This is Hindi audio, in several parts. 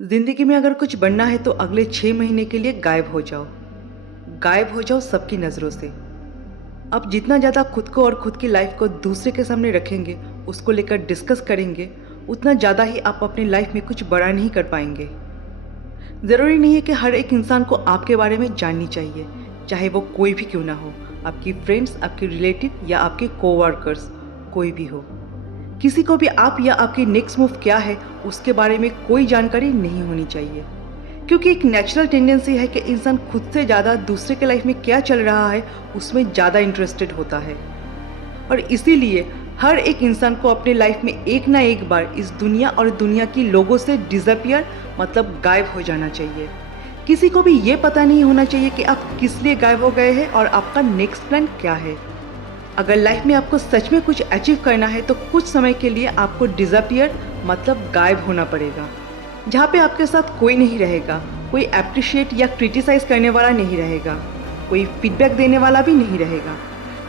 जिंदगी में अगर कुछ बनना है तो अगले 6 महीने के लिए गायब हो जाओ। गायब हो जाओ सबकी नज़रों से। आप जितना ज़्यादा खुद को और खुद की लाइफ को दूसरे के सामने रखेंगे, उसको लेकर डिस्कस करेंगे, उतना ज़्यादा ही आप अपनी लाइफ में कुछ बड़ा नहीं कर पाएंगे। ज़रूरी नहीं है कि हर एक इंसान को आपके बारे में जाननी चाहिए, चाहे वो कोई भी क्यों ना हो, आपकी फ्रेंड्स, आपके रिलेटिव या आपके कोवर्कर्स, कोई भी हो। किसी को भी आप या आपकी नेक्स्ट मूव क्या है उसके बारे में कोई जानकारी नहीं होनी चाहिए, क्योंकि एक नेचुरल टेंडेंसी है कि इंसान खुद से ज़्यादा दूसरे के लाइफ में क्या चल रहा है उसमें ज़्यादा इंटरेस्टेड होता है। और इसीलिए हर एक इंसान को अपने लाइफ में एक ना एक बार इस दुनिया और दुनिया की लोगों से डिसअपियर मतलब गायब हो जाना चाहिए। किसी को भी ये पता नहीं होना चाहिए कि आप किस लिए गायब हो गए हैं और आपका नेक्स्ट प्लान क्या है। अगर लाइफ में आपको सच में कुछ अचीव करना है तो कुछ समय के लिए आपको डिसअपियर मतलब गायब होना पड़ेगा, जहाँ पे आपके साथ कोई नहीं रहेगा, कोई अप्रिशिएट या क्रिटिसाइज करने वाला नहीं रहेगा, कोई फीडबैक देने वाला भी नहीं रहेगा,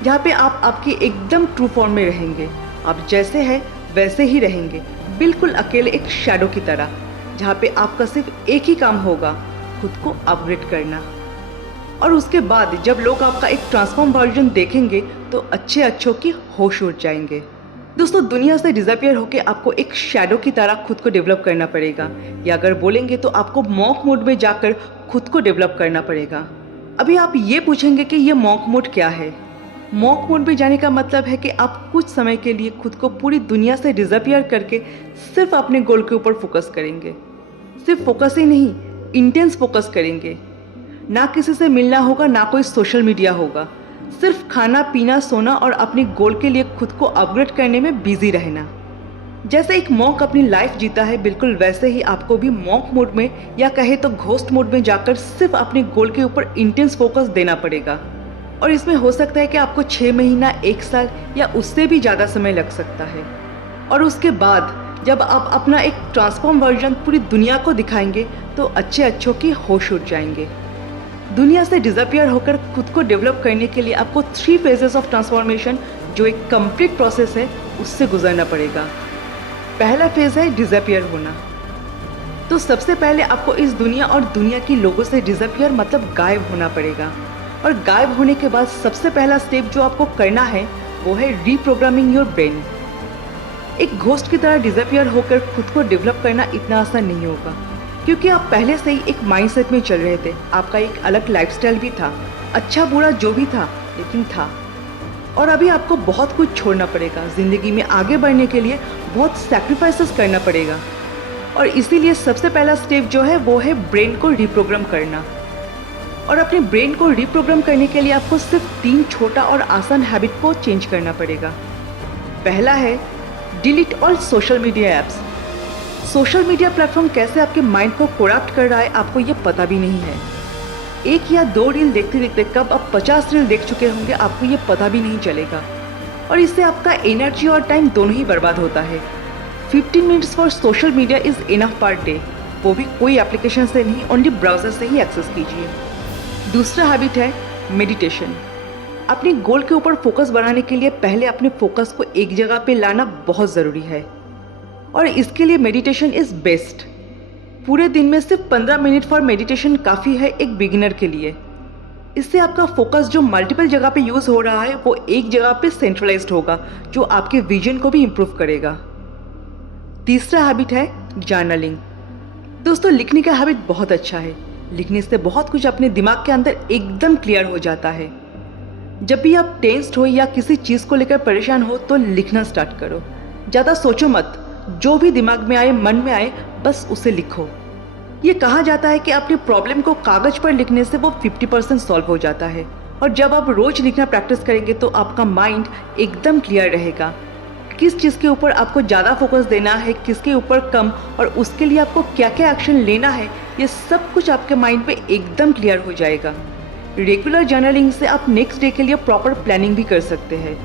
जहाँ पे आप आपकी एकदम ट्रू फॉर्म में रहेंगे। आप जैसे हैं वैसे ही रहेंगे, बिल्कुल अकेले एक शैडो की तरह, जहाँ पे आपका सिर्फ एक ही काम होगा, खुद को अपग्रेड करना। और उसके बाद जब लोग आपका एक ट्रांसफॉर्म वर्जन देखेंगे तो अच्छे अच्छों की होश उड़ जाएंगे। दोस्तों, दुनिया से डिसअपियर होकर आपको एक शैडो की तरह खुद को डेवलप करना पड़ेगा, या अगर बोलेंगे तो आपको मॉन्क मोड में जाकर खुद को डेवलप करना पड़ेगा। अभी आप ये पूछेंगे कि ये मॉन्क मोड क्या है। मॉन्क मोड में जाने का मतलब है कि आप कुछ समय के लिए खुद को पूरी दुनिया से डिसअपियर करके सिर्फ अपने गोल के ऊपर फोकस करेंगे। सिर्फ फोकस ही नहीं, इंटेंस फोकस करेंगे। ना किसी से मिलना होगा, ना कोई सोशल मीडिया होगा, सिर्फ खाना पीना सोना और अपने गोल के लिए खुद को अपग्रेड करने में बिजी रहना। जैसे एक मॉन्क अपनी लाइफ जीता है, बिल्कुल वैसे ही आपको भी मॉन्क मोड में या कहे तो घोस्ट मोड में जाकर सिर्फ अपने गोल के ऊपर इंटेंस फोकस देना पड़ेगा। और इसमें हो सकता है कि आपको 6 महीना, 1 साल या उससे भी ज़्यादा समय लग सकता है। और उसके बाद जब आप अपना एक ट्रांसफॉर्म वर्जन पूरी दुनिया को दिखाएंगे तो अच्छे अच्छों की होश उड़ जाएंगे। दुनिया से डिसअपियर होकर खुद को डेवलप करने के लिए आपको 3 फेजेस ऑफ ट्रांसफॉर्मेशन, जो एक कंप्लीट प्रोसेस है, उससे गुजरना पड़ेगा। पहला फेज है डिसअपियर होना। तो सबसे पहले आपको इस दुनिया और दुनिया की लोगों से डिसअपियर मतलब गायब होना पड़ेगा। और गायब होने के बाद सबसे पहला स्टेप जो आपको करना है वो है रीप्रोग्रामिंग योर ब्रेन। एक घोस्ट की तरह डिसअपियर होकर खुद को डेवलप करना इतना आसान नहीं होगा, क्योंकि आप पहले से ही एक माइंडसेट में चल रहे थे। आपका एक अलग लाइफस्टाइल भी था, अच्छा बुरा जो भी था, लेकिन था। और अभी आपको बहुत कुछ छोड़ना पड़ेगा। ज़िंदगी में आगे बढ़ने के लिए बहुत सैक्रिफाइसेस करना पड़ेगा। और इसीलिए सबसे पहला स्टेप जो है वो है ब्रेन को रिप्रोग्राम करना। और अपने ब्रेन को रिप्रोग्राम करने के लिए आपको सिर्फ 3 छोटा और आसान हैबिट को चेंज करना पड़ेगा। पहला है delete all social media apps. Social media platform कैसे आपके माइंड को करप्ट कर रहा है आपको ये पता भी नहीं है। 1 या 2 रील देखते देखते कब आप 50 रील देख चुके होंगे आपको ये पता भी नहीं चलेगा। और इससे आपका एनर्जी और टाइम दोनों ही बर्बाद होता है। 15 minutes for social media is enough per day, वो भी कोई एप्लीकेशन से नहीं, ओनली ब्राउज़र से ही एक्सेस कीजिए। दूसरा हैबिट है मेडिटेशन। अपने गोल के ऊपर फोकस बनाने के लिए पहले अपने फोकस को एक जगह पे लाना बहुत ज़रूरी है, और इसके लिए मेडिटेशन इज़ बेस्ट। पूरे दिन में सिर्फ 15 मिनट फॉर मेडिटेशन काफ़ी है एक बिगिनर के लिए। इससे आपका फोकस जो मल्टीपल जगह पे यूज़ हो रहा है वो एक जगह पे सेंट्रलाइज्ड होगा, जो आपके विजन को भी इम्प्रूव करेगा। तीसरा हैबिट है जर्नलिंग। दोस्तों, लिखने का हैबिट बहुत अच्छा है। लिखने से बहुत कुछ अपने दिमाग के अंदर एकदम क्लियर हो जाता है। जब भी आप टेंस्ड हो या किसी चीज़ को लेकर परेशान हो तो लिखना स्टार्ट करो। ज़्यादा सोचो मत, जो भी दिमाग में आए, मन में आए, बस उसे लिखो। ये कहा जाता है कि अपने प्रॉब्लम को कागज़ पर लिखने से वो 50% सॉल्व हो जाता है। और जब आप रोज़ लिखना प्रैक्टिस करेंगे तो आपका माइंड एकदम क्लियर रहेगा। किस चीज़ के ऊपर आपको ज़्यादा फोकस देना है, किसके ऊपर कम, और उसके लिए आपको क्या क्या एक्शन लेना है, ये सब कुछ आपके माइंड पे एकदम क्लियर हो जाएगा। रेगुलर जर्नलिंग से आप नेक्स्ट डे के लिए प्रॉपर प्लानिंग भी कर सकते हैं।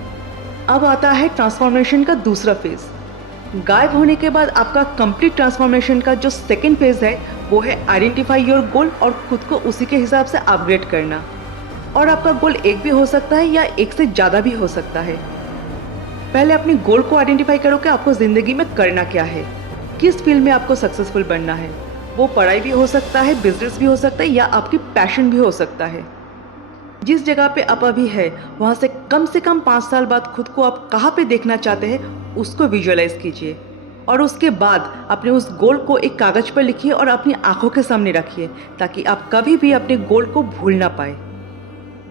अब आता है ट्रांसफॉर्मेशन का दूसरा फेज़। गायब होने के बाद आपका कंप्लीट ट्रांसफॉर्मेशन का जो सेकेंड फेज़ है वो है आइडेंटिफाई योर गोल और खुद को उसी के हिसाब से अपग्रेड करना। और आपका गोल एक भी हो सकता है या एक से ज़्यादा भी हो सकता है। पहले अपने गोल को आइडेंटिफाई करो कि आपको ज़िंदगी में करना क्या है, किस फील्ड में आपको सक्सेसफुल बनना है। वो पढ़ाई भी हो सकता है, बिजनेस भी हो सकता है, या आपकी पैशन भी हो सकता है। जिस जगह पे आप अभी है वहाँ से कम 5 साल बाद खुद को आप कहाँ पे देखना चाहते हैं उसको विजुअलाइज कीजिए, और उसके बाद अपने उस गोल को एक कागज़ पर लिखिए और अपनी आंखों के सामने रखिए, ताकि आप कभी भी अपने गोल को भूल ना पाए।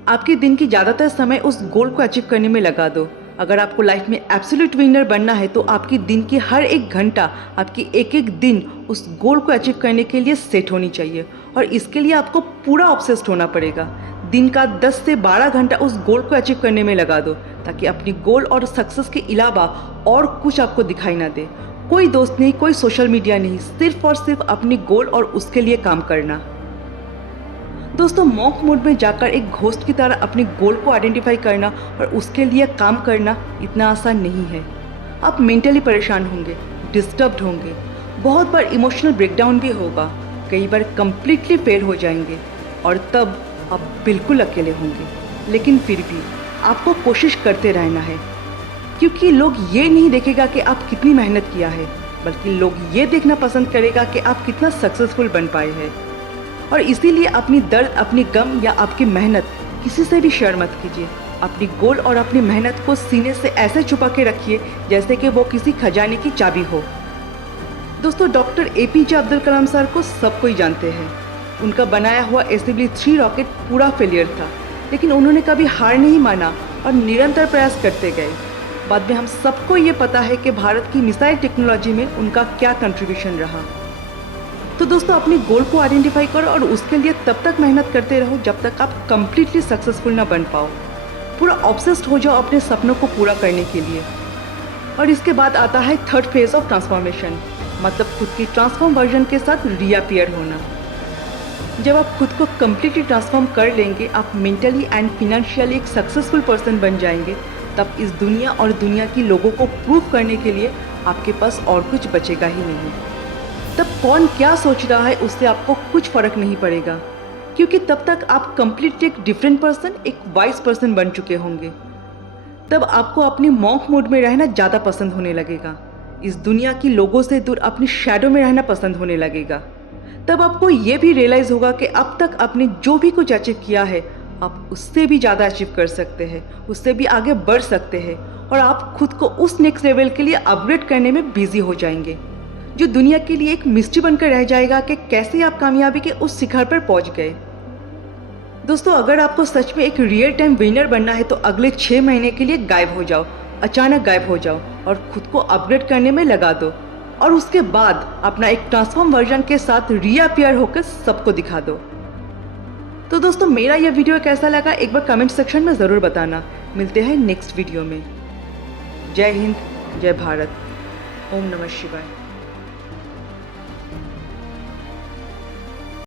आपके दिन की ज़्यादातर समय उस गोल को अचीव करने में लगा दो। अगर आपको लाइफ में एब्सोल्यूट विनर बनना है तो आपकी दिन की हर एक घंटा, आपकी एक एक दिन उस गोल को अचीव करने के लिए सेट होनी चाहिए, और इसके लिए आपको पूरा ऑब्सेस्ड होना पड़ेगा। दिन का 10 से 12 घंटा उस गोल को अचीव करने में लगा दो, ताकि अपनी गोल और सक्सेस के अलावा और कुछ आपको दिखाई ना दे। कोई दोस्त नहीं, कोई सोशल मीडिया नहीं, सिर्फ और सिर्फ अपनी गोल और उसके लिए काम करना। दोस्तों, मॉन्क मोड में जाकर एक घोस्ट की तरह अपने गोल को आइडेंटिफाई करना और उसके लिए काम करना इतना आसान नहीं है। आप मेंटली परेशान होंगे, डिस्टर्ब्ड होंगे, बहुत बार इमोशनल ब्रेकडाउन भी होगा, कई बार कंप्लीटली फेल हो जाएंगे, और तब आप बिल्कुल अकेले होंगे। लेकिन फिर भी आपको कोशिश करते रहना है, क्योंकि लोग ये नहीं देखेगा कि आप कितनी मेहनत किया है, बल्कि लोग ये देखना पसंद करेगा कि आप कितना सक्सेसफुल बन पाए हैं। और इसीलिए अपनी दर्द, अपनी गम या आपकी मेहनत किसी से भी शेयर मत कीजिए। अपनी गोल और अपनी मेहनत को सीने से ऐसे छुपा के रखिए जैसे कि वो किसी खजाने की चाबी हो। दोस्तों, doctor APJ Abdul Kalam sir को सब कोई जानते हैं। उनका बनाया हुआ SW3 रॉकेट पूरा फेलियर था, लेकिन उन्होंने कभी हार नहीं माना और निरंतर प्रयास करते गए। बाद में हम सबको ये पता है कि भारत की मिसाइल टेक्नोलॉजी में उनका क्या कंट्रीब्यूशन रहा। तो दोस्तों, अपने गोल को आइडेंटिफाई करो और उसके लिए तब तक मेहनत करते रहो जब तक आप कंप्लीटली सक्सेसफुल ना बन पाओ। पूरा ऑब्सेस्ड हो जाओ अपने सपनों को पूरा करने के लिए। और इसके बाद आता है थर्ड फेज ऑफ ट्रांसफॉर्मेशन, मतलब खुद की ट्रांसफॉर्म वर्जन के साथ रीअपियर होना। जब आप खुद को कम्प्लीटली ट्रांसफॉर्म कर लेंगे, आप मेंटली एंड फिनेंशियली एक सक्सेसफुल पर्सन बन जाएंगे, तब इस दुनिया और दुनिया की लोगों को प्रूव करने के लिए आपके पास और कुछ बचेगा ही नहीं। तब कौन क्या सोच रहा है उससे आपको कुछ फर्क नहीं पड़ेगा, क्योंकि तब तक आप कंप्लीटली एक डिफरेंट पर्सन, एक वाइज पर्सन बन चुके होंगे। तब आपको अपनी मॉन्क मोड में रहना ज़्यादा पसंद होने लगेगा, इस दुनिया की लोगों से दूर अपनी शैडो में रहना पसंद होने लगेगा। तब आपको ये भी रियलाइज़ होगा कि अब तक आपने जो भी कुछ अचीव किया है, आप उससे भी ज़्यादा अचीव कर सकते हैं, उससे भी आगे बढ़ सकते हैं, और आप खुद को उस नेक्स्ट लेवल के लिए अपग्रेड करने में बिजी हो जाएंगे, जो दुनिया के लिए एक मिस्ट्री बनकर रह जाएगा कि कैसे आप कामयाबी के उस शिखर पर पहुंच गए। दोस्तों, अगर आपको सच में एक रियल टाइम विनर बनना है तो अगले 6 महीने के लिए गायब हो जाओ, अचानक गायब हो जाओ और खुद को अपग्रेड करने में लगा दो, और उसके बाद अपना एक ट्रांसफॉर्म वर्जन के साथ रीअपियर होकर सबको दिखा दो। तो दोस्तों, मेरा यह वीडियो कैसा लगा एक बार कमेंट सेक्शन में ज़रूर बताना। मिलते हैं नेक्स्ट वीडियो में। जय हिंद, जय भारत, ओम नमः शिवाय।